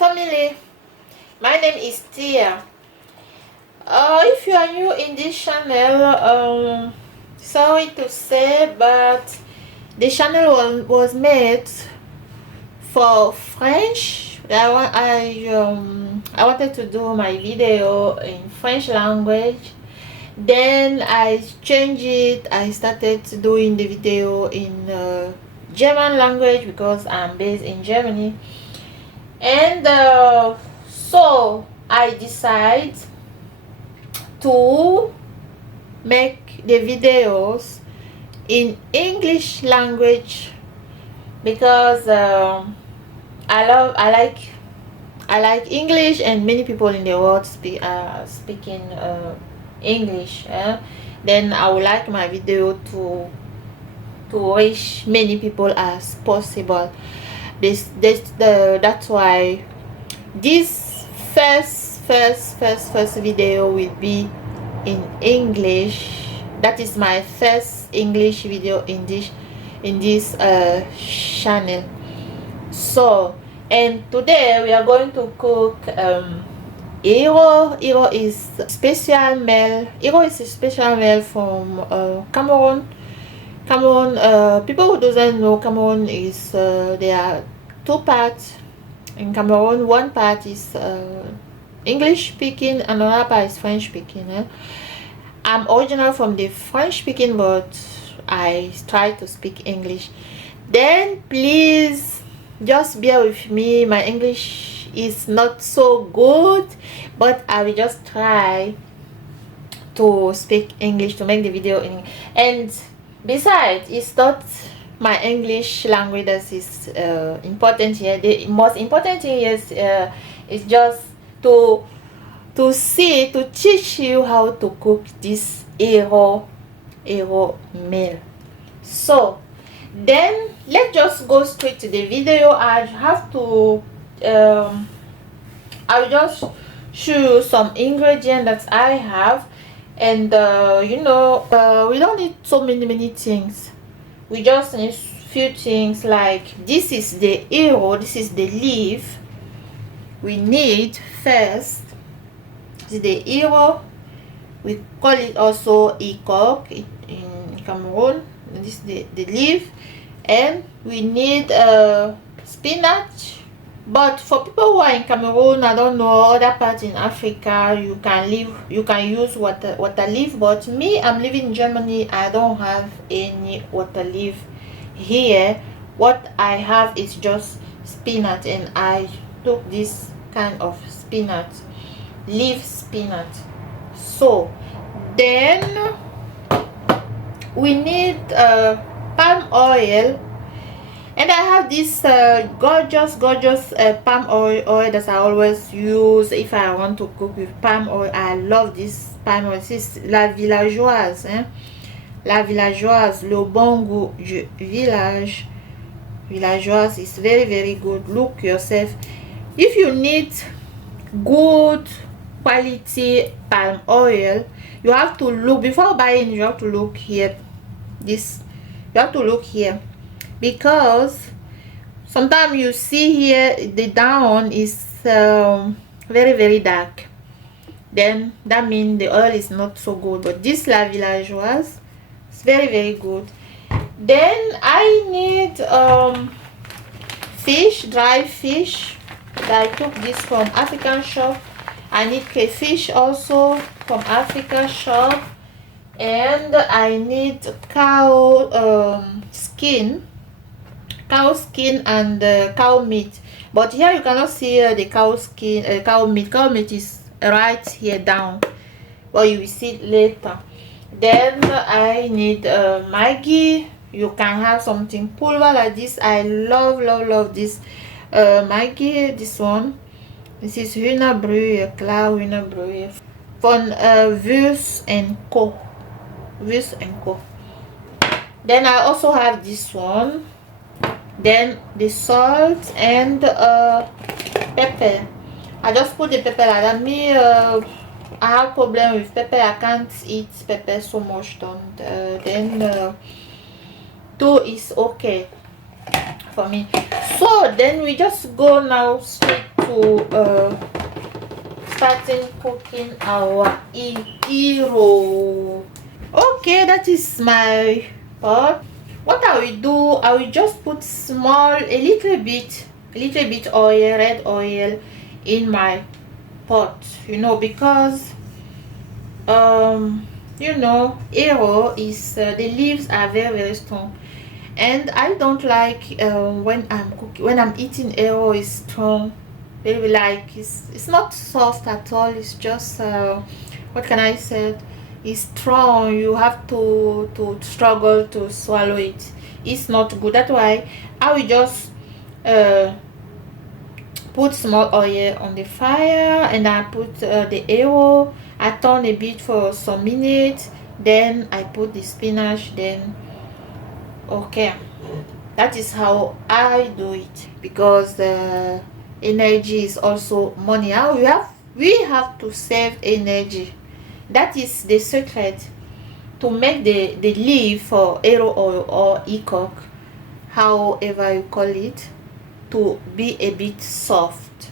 family, my name is Tia. If you are new in this channel, sorry to say, but the channel was made for French. I wanted to do my video in French language, then I changed it. I started doing the video in German language because I'm based in Germany. And so I decide to make the videos in English language because I like English, and many people in the world speaking English. Then I would like my video to reach many people as possible. That's why this first video will be in English. That is my first English video in this channel. So, and today we are going to cook Eru. Eru is special meal. Eru is a special meal from Cameroon. People who doesn't know, Cameroon is there are two parts in Cameroon. One part is English speaking, another part is French speaking. I'm original from the French speaking, but I try to speak English. Then please just bear with me. My English is not so good, but I will just try to speak English to make the video in. And besides, it's not my English language that is important here. The most important thing is just to teach you how to cook this Eru meal. So then let's just go straight to the video. I will just show you some ingredients that I have. And we don't need so many things. We just need few things, like this is the Eru, this is the leaf. We need first the Eru. We call it also cook in Cameroon. This is the leaf. And we need spinach. But for people who are in Cameroon, I don't know, other parts in Africa, you can use water leaf. But me, I'm living in Germany. I don't have any water leaf here. What I have is just spinach, and I took this kind of spinach, leaf spinach. So then we need palm oil. And I have this gorgeous palm oil that I always use if I want to cook with palm oil. I love this palm oil. This is La Villageoise. La Villageoise, le bon goût du village. Villageoise is very good. Look yourself. If you need good quality palm oil, you have to look before buying. You have to look here. You have to look here, because sometimes you see here the down is very dark. Then that means the oil is not so good. But this La Villageoise is very good. Then I need fish, dry fish. I took this from African shop. I need crayfish also from African shop. And I need cow skin and cow meat. But here you cannot see the cow skin, cow meat. Cow meat is right here down, but you will see it later. Then I need maggi. You can have something pulver like this. I love this maggi. This one, this is Cloud from wüsrt&CO. wüsrt&CO. Then I also have this one. Then the salt and pepper. I just put the pepper like that. Me, I have problem with pepper. I can't eat pepper so much. Then 2 is okay for me. So then we just go now straight to to starting cooking our eru. Okay, that is my pot. What I will do, I will just put a little bit oil, red oil in my pot, you know, because you know, eru is the leaves are very strong, and I don't like when I'm eating eru is strong. Very like it's not soft at all. It's just what can I say? It's strong. You have to struggle to swallow it. It's not good. That's why I will just put small oil on the fire, and I put the eru. I turn a bit for some minutes, then I put the spinach. Then okay, that is how I do it, because energy is also money. How we have to save energy. That is the secret to make the leaf for eru oil or e-cook, however you call it, to be a bit soft.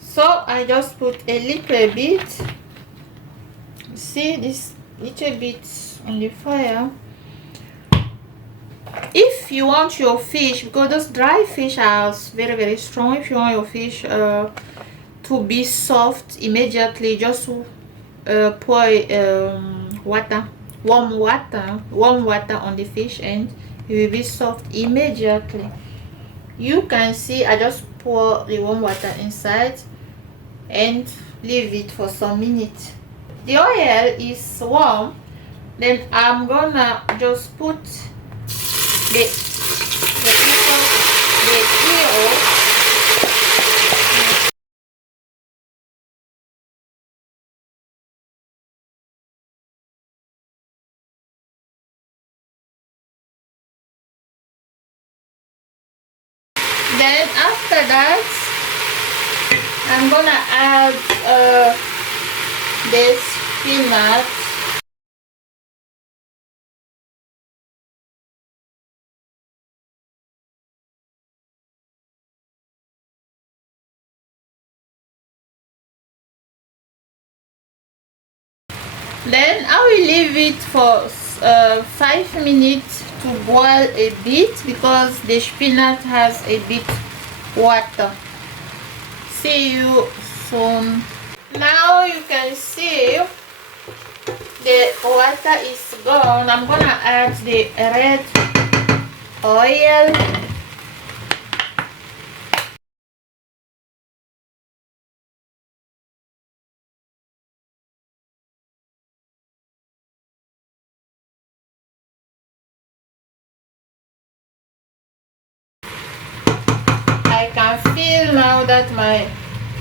So I just put a little bit, see this little bit on the fire. If you want your fish, because those dry fish are very strong, if you want your fish to be soft immediately, just pour warm water on the fish, and it will be soft immediately. You can see I just pour the warm water inside and leave it for some minutes. The oil is warm, then I'm gonna just put the eru. Then after that, I'm gonna add this spinat. Then I will leave it for 5 minutes to boil a bit, because the spinach has a bit water. See you soon. Now you can see the water is gone. I'm gonna add the red oil. I can feel now that my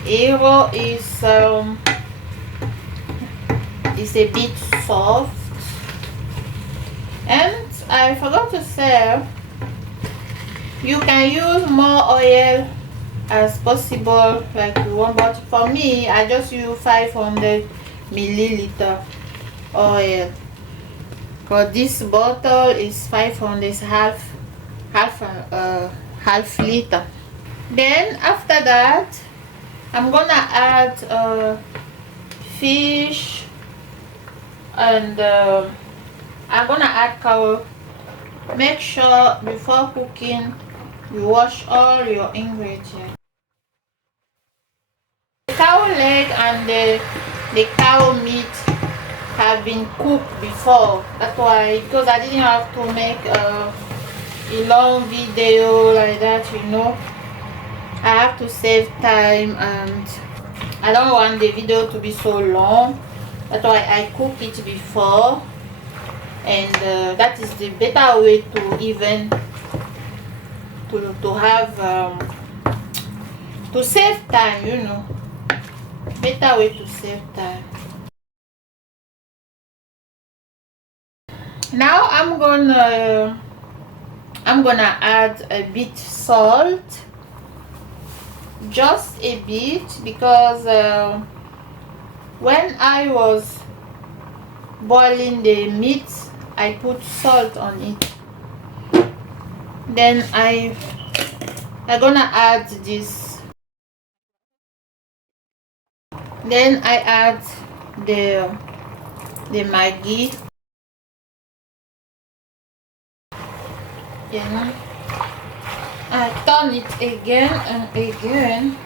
eru is a bit soft. And I forgot to say, you can use more oil as possible, like you want, but for me I just use 500 milliliter oil, because this bottle is 500, is half liter. Then after that, I'm gonna add fish, and I'm gonna add cow. Make sure before cooking you wash all your ingredients. The cow leg and the cow meat have been cooked before. That's why, because I didn't have to make a long video like that, you know. I have to save time, and I don't want the video to be so long. That's why I cook it before, and that is the better way to even to have to save time, you know. Better way to save time. Now I'm gonna add a bit salt, just a bit, because when I was boiling the meat I put salt on it. Then I'm gonna add this Then I add the maggi. Then I turn it again and again.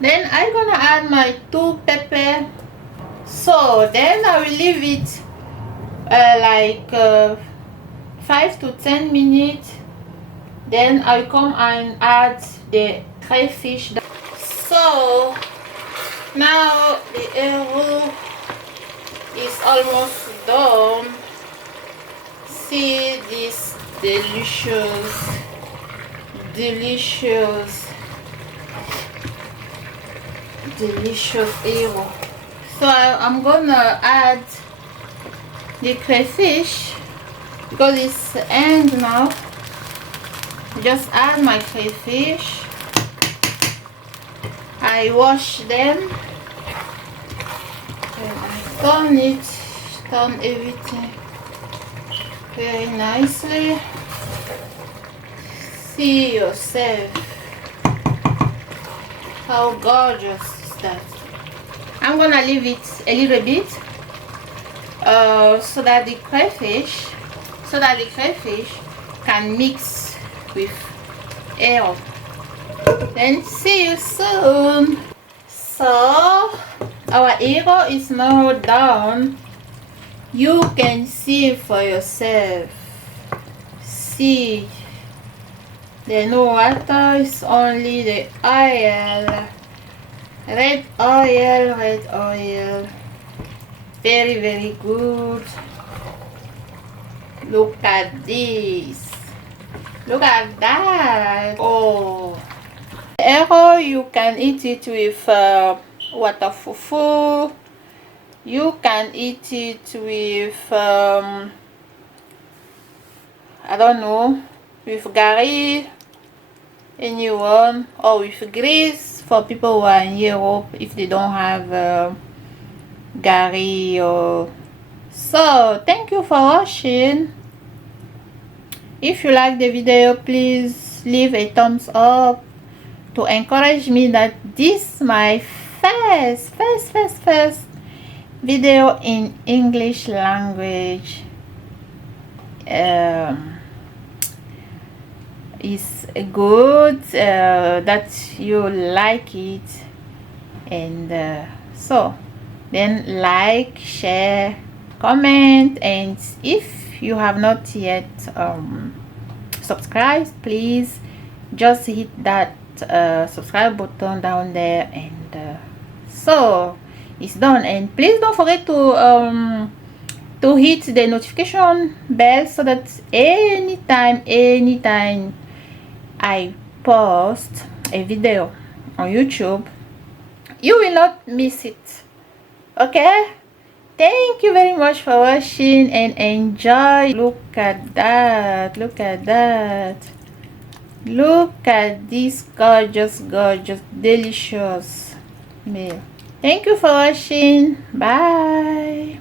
Then I'm gonna add my 2 pepper. So then I will leave it like 5 to 10 minutes. Then I come and add the crayfish. So now the eru is almost done. See this delicious eru. So I'm gonna add the crayfish because it's end now. Just add my crayfish. I wash them and I turn everything very nicely. See yourself how gorgeous is that. I'm gonna leave it a little bit so that the crayfish can mix with air. Then see you soon. So our eru is now done. You can see for yourself. See, there's no water, it's only the oil. Red oil. Very good. Look at this. Look at that. Oh, eru, you can eat it with water fufu. You can eat it with I don't know, with gari, anyone, or with grease for people who are in Europe if they don't have gari. Or so thank you for watching. If you like the video, please leave a thumbs up to encourage me that this my first video in English language is good, that you like it, and so then like, share, comment, and if you have not yet subscribed, please just hit that subscribe button down there. And so it's done. And please don't forget to hit the notification bell so that anytime I post a video on YouTube, you will not miss it. Okay, thank you very much for watching and enjoy. Look at that, look at this gorgeous delicious meal. Thank you for watching. Bye.